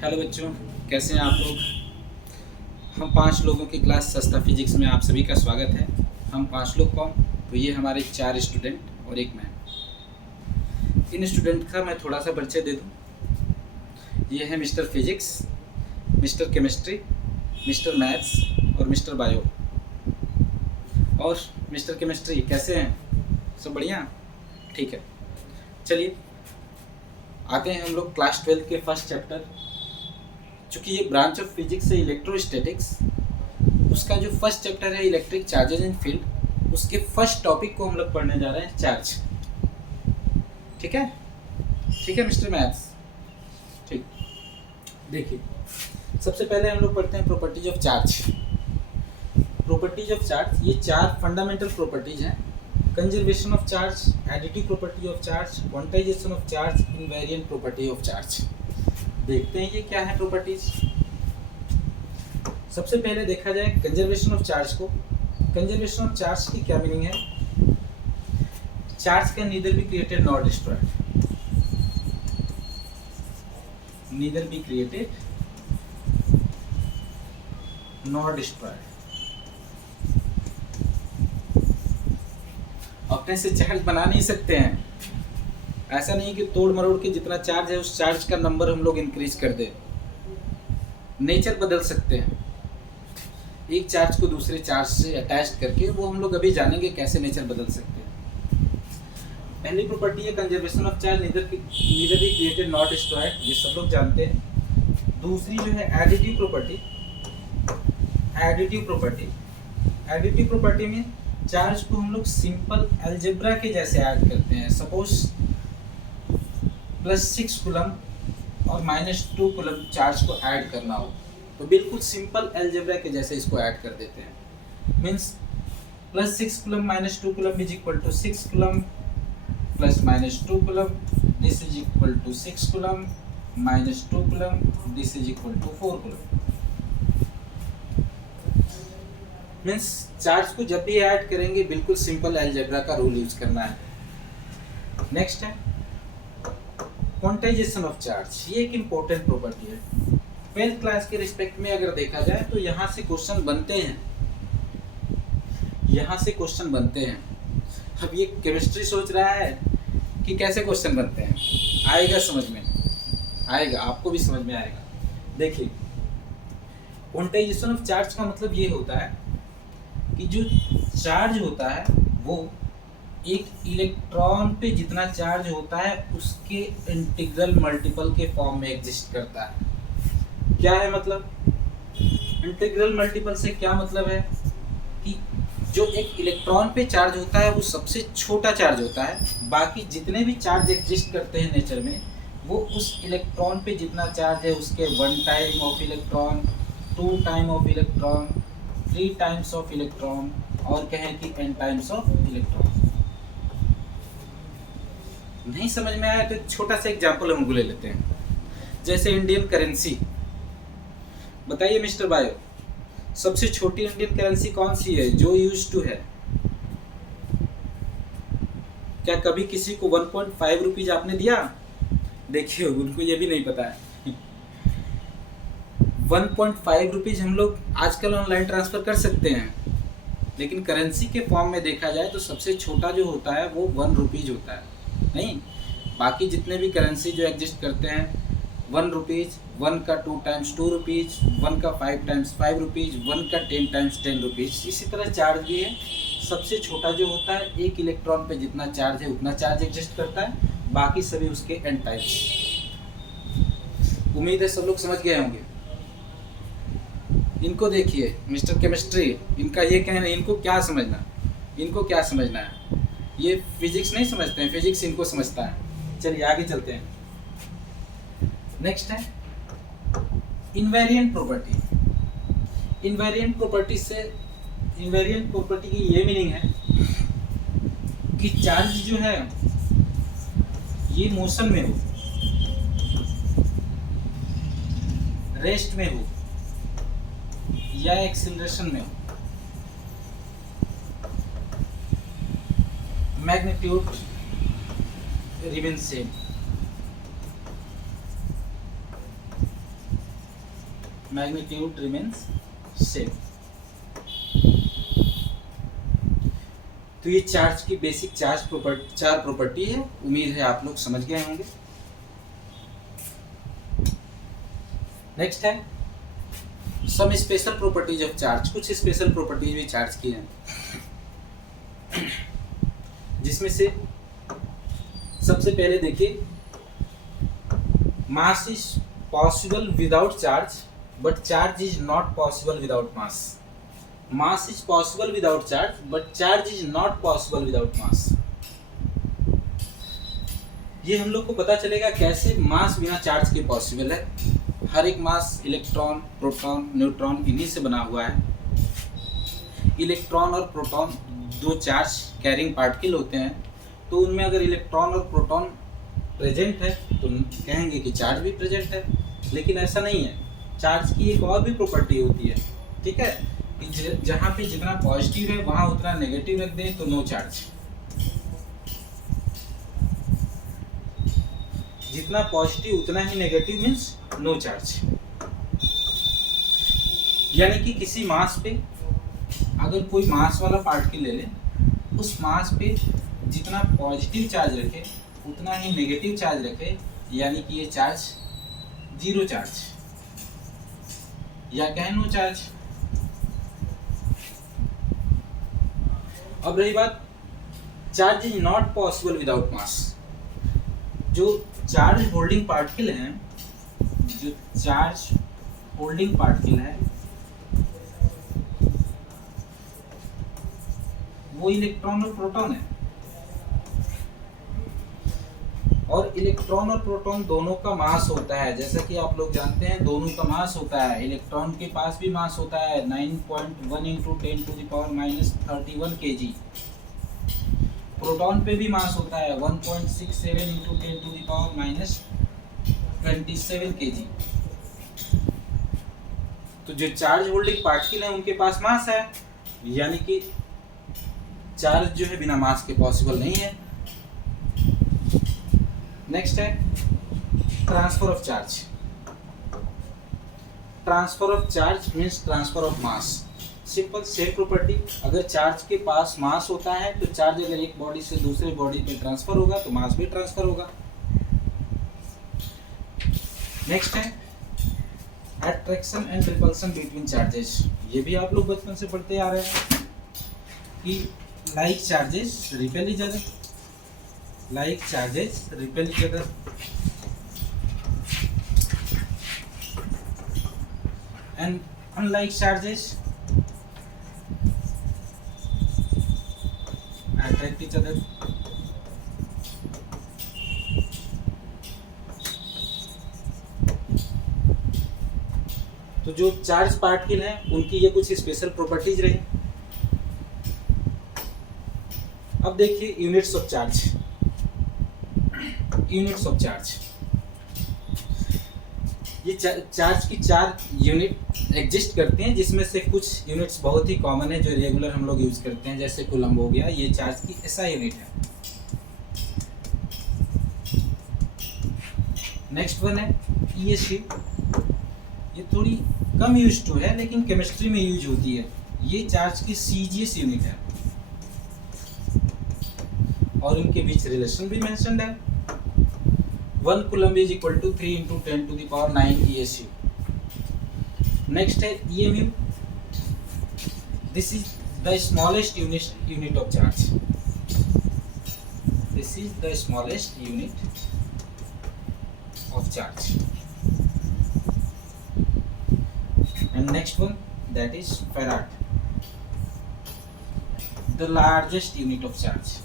Hello बच्चों, कैसे हैं आप लोग। हम 5 लोगों की क्लास सस्ता फिजिक्स में आप सभी का स्वागत है। हम 5 लोग कौन, तो ये हमारे 4 स्टूडेंट और एक मैं। इन स्टूडेंट का मैं थोड़ा सा परिचय दे दूँ। ये है mister physics, mister chemistry, mister maths और मिस्टर बायो। और मिस्टर केमिस्ट्री कैसे हैं, सब बढ़िया, ठीक है। चलिए आते हैं हम लोग क्लास 12 के फर्स्ट चैप्टर। चूँकि ये ब्रांच ऑफ फिजिक्स है इलेक्ट्रोस्टैटिक्स, उसका जो फर्स्ट चैप्टर है इलेक्ट्रिक चार्जेज इन फील्ड, उसके फर्स्ट टॉपिक को हम लोग पढ़ने जा रहे हैं चार्ज। ठीक है, ठीक है मिस्टर मैथ्स, ठीक। देखिए सबसे पहले हम लोग पढ़ते हैं properties of charge. Properties of charge, ये 4 फंडामेंटल प्रॉपर्टीज हैं। Conservation of charge, additive property of charge, quantization of charge, invariant property of charge. देखते हैं ये क्या है प्रॉपर्टीज। सबसे पहले देखा जाए कंजर्वेशन ऑफ चार्ज को। कंजर्वेशन ऑफ चार्ज की क्या मीनिंग है। Charge can neither be created nor destroyed, neither be created nor destroyed. अपने से चार्ज बना नहीं सकते हैं। ऐसा नहीं कि तोड़ मरोड़ के जितना चार्ज है उस चार्ज का नंबर हम लोग इंक्रीज कर दें। नेचर बदल सकते हैं, एक चार्ज को दूसरे चार्ज से अटैच करके, वो हम लोग अभी जानेंगे कैसे नेचर बदल सकते हैं। पहली प्रॉपर्टी है conservation of charge, neither be created not destroyed, ये सब लोग जानते हैं। दूसरी जो है additive property. Additive property, additive property में चार्ज को हम लोग सिंपल अलजेब्रा के जैसे ऐड करते हैं। सपोज +6 कूलम और -2 कूलम चार्ज को ऐड करना हो तो बिल्कुल सिंपल अलजेब्रा के जैसे इसको ऐड कर देते हैं। Means +6 coulomb -2 coulomb is equal to 6 coulomb plus -2 coulomb, this is equal to 6 coulomb -2 coulomb, this is equal to 4 coulomb. Means charge को जब भी ऐड करेंगे बिल्कुल सिंपल अलजेब्रा का रूल यूज करना है। नेक्स्ट है क्वांटाइजेशन ऑफ चार्ज, ये एक इम्पोर्टेंट प्रॉपर्टी है। 12th क्लास के रिस्पेक्ट में अगर देखा जाए तो यहाँ से क्वेश्चन बनते हैं, यहाँ से क्वेश्चन बनते हैं। अब ये केमिस्ट्री सोच रहा है कि कैसे क्वेश्चन बनते हैं, आएगा समझ में, आएगा, आपको भी समझ में आएगा। देखिए क्वांटाइजेशन ऑफ चार्ज का मतलब ये होता है कि जो चार्ज होता है वो एक इलेक्ट्रॉन पे जितना चार्ज होता है उसके इंटीग्रल मल्टीपल के फॉर्म में एग्जिस्ट करता है। क्या है मतलब, इंटीग्रल मल्टीपल से क्या मतलब है कि जो एक इलेक्ट्रॉन पे चार्ज होता है वो सबसे छोटा चार्ज होता है। बाकी जितने भी चार्ज एग्जिस्ट करते हैं नेचर में, वो उस इलेक्ट्रॉन पे जितना चार्ज है उसके 1 time of electron, 2 time of electron, 3 times of electron, और कहें कि n टाइम्स ऑफ इलेक्ट्रॉन। नहीं समझ में आया तो एक छोटा सा एग्जाम्पल हम ले लेते हैं। जैसे इंडियन करेंसी, बताइए मिस्टर बायो, सबसे छोटी इंडियन करेंसी कौन सी है जो यूज टू है। क्या कभी किसी को 1.5 रुपीज आपने दिया। देखिए उनको ये भी नहीं पता है 1.5 रुपीज हम लोग आजकल ऑनलाइन ट्रांसफर कर सकते हैं, लेकिन करेंसी के फॉर्म में देखा जाए तो सबसे छोटा जो होता है वो 1 रुपीज होता है। नहीं, बाकी जितने भी करेंसी जो एग्जिस्ट करते हैं 1 रुपीज, 1 का 2 टाइम्स 2 रुपीज, 1 का 5 टाइम्स 5 रुपीज, 1 का 10 टाइम्स 10 रुपीज। इसी तरह चार्ज भी है, सबसे छोटा जो होता है एक इलेक्ट्रॉन पे जितना चार्ज है उतना चार्ज एग्जिस्ट करता है, बाकी सभी उसके n टाइम्स। उम्मीद है सब लोग समझ गए होंगे। इनको देखिए मिस्टर केमिस्ट्री, इनका ये कहना, इनको क्या समझना, इनको क्या समझना है, ये फिजिक्स नहीं समझते हैं, फिजिक्स इनको समझता है। चलिए आगे चलते हैं। नेक्स्ट है इनवेरिएंट प्रॉपर्टी। इनवेरिएंट प्रॉपर्टी से, इनवेरिएंट प्रॉपर्टी की ये मीनिंग है कि चार्ज जो है ये मोशन में हो, रेस्ट में हो या एक्सीलरेशन में हो, magnitude remain same. Magnitude remains same. तो ये चार्ज की बेसिक चार प्रॉपर्टी है। उम्मीद है आप लोग समझ गए होंगे। नेक्स्ट है some special properties of charge. कुछ स्पेशल प्रॉपर्टीज भी चार्ज की हैं, जिसमें से सबसे पहले देखिए, mass is possible without charge but charge is not possible without mass. Mass is possible without charge but charge is not possible without mass. ये हम लोग को पता चलेगा कैसे मास बिना चार्ज के पॉसिबल है। हर एक मास इलेक्ट्रॉन, प्रोटॉन, न्यूट्रॉन इन्हीं से बना हुआ है। इलेक्ट्रॉन और प्रोटॉन दो चार्ज कैरिंग पार्टिकल होते हैं, तो उनमें अगर इलेक्ट्रॉन और प्रोटॉन प्रेजेंट है तो कहेंगे कि चार्ज भी प्रेजेंट है, लेकिन ऐसा नहीं है। चार्ज की एक और भी प्रॉपर्टी होती है, ठीक है, कि जहाँ पे जितना पॉजिटिव है वहाँ उतना नेगेटिव रख दें तो नो चार्ज। जितना पॉजिटिव उतना ही नेगेटिव मीन्स नो चार्ज। यानी कि किसी मास पे अगर कोई मास वाला पार्टिकल ले लें, उस मास पे जितना पॉजिटिव चार्ज रखे उतना ही नेगेटिव चार्ज रखे, यानी कि ये चार्ज जीरो चार्ज या कहें नो चार्ज। अब रही बात charge is not possible without mass. जो चार्ज होल्डिंग पार्टिकल हैं, जो चार्ज होल्डिंग पार्टिकल है वो इलेक्ट्रॉन और प्रोटॉन है। और इलेक्ट्रॉन और प्रोटॉन दोनों का मास होता है, जैसा कि आप लोग जानते हैं दोनों का मास होता है। इलेक्ट्रॉन के पास भी मास होता है 9.1 × 10⁻³ kg। प्रोटॉन पे भी मास होता है 1.67 × 10⁻27 kg। तो जो चार्ज होल्डिंग पार्टिकल है उनके पास मास है, यानी कि चार्ज जो है बिना मास के पॉसिबल नहीं है। नेक्स्ट है transfer of charge. Transfer of charge means transfer of mass. Simple same property, अगर चार्ज के पास मास होता है तो चार्ज अगर एक बॉडी से दूसरे बॉडी पे ट्रांसफर होगा तो मास भी ट्रांसफर होगा। नेक्स्ट है attraction and repulsion between charges. ये भी आप लोग बचपन से पढ़ते आ रहे हैं कि like charges repel each other, like charges repel each other, and unlike charges attract each other। तो जो चार्ज पार्टिकल हैं उनकी ये कुछ स्पेशल प्रॉपर्टीज रही। अब देखिए units of charge. Units of charge, ये चार्ज की 4 यूनिट एग्जिस्ट करते हैं, जिसमें से कुछ यूनिट्स बहुत ही कॉमन है जो रेगुलर हम लोग यूज करते हैं, जैसे कूलम्ब हो गया, ये चार्ज की एसआई यूनिट है। नेक्स्ट वन है ईएसयू। ये थोड़ी कम यूज टू है लेकिन केमिस्ट्री में यूज होती है। ये चार्ज की सीजीएस यूनिट है और इनके बीच रिलेशन भी मेंशन्ड है। 1 coulomb is equal to 3 × 10⁹ ESU। Next है EMU। This is the smallest unit of charge. This is the smallest unit of charge. And next one that is farad, the largest unit of charge.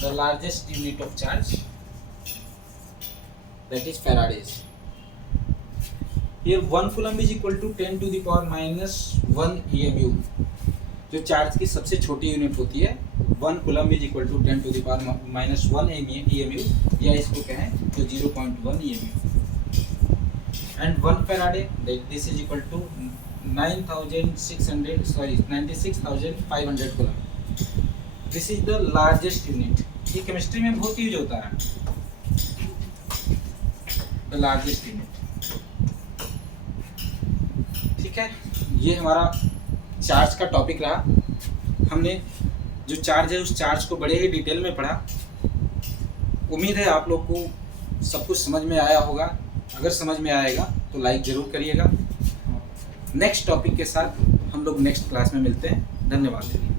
The largest unit of charge, that is Faraday। Here 1 coulomb is equal to 10⁻⁻1 EMU। जो charge की सबसे छोटी unit होती है 1 coulomb is equal to 10⁻⁻1 EMU, या इसको कहें तो 0.1 EMU। And 1 Faraday, this is equal to 96,500 coulomb। This is the largest unit. ये केमिस्ट्री में बहुत यूज होता है। The largest unit. ठीक है, ये हमारा चार्ज का टॉपिक रहा। हमने जो चार्ज है उस चार्ज को बड़े ही डिटेल में पढ़ा। उम्मीद है आप लोग को सब कुछ समझ में आया होगा। अगर समझ में आएगा तो लाइक ज़रूर करिएगा। नेक्स्ट टॉपिक के साथ हम लोग नेक्स्ट क्लास में मिलते हैं। धन्यवाद।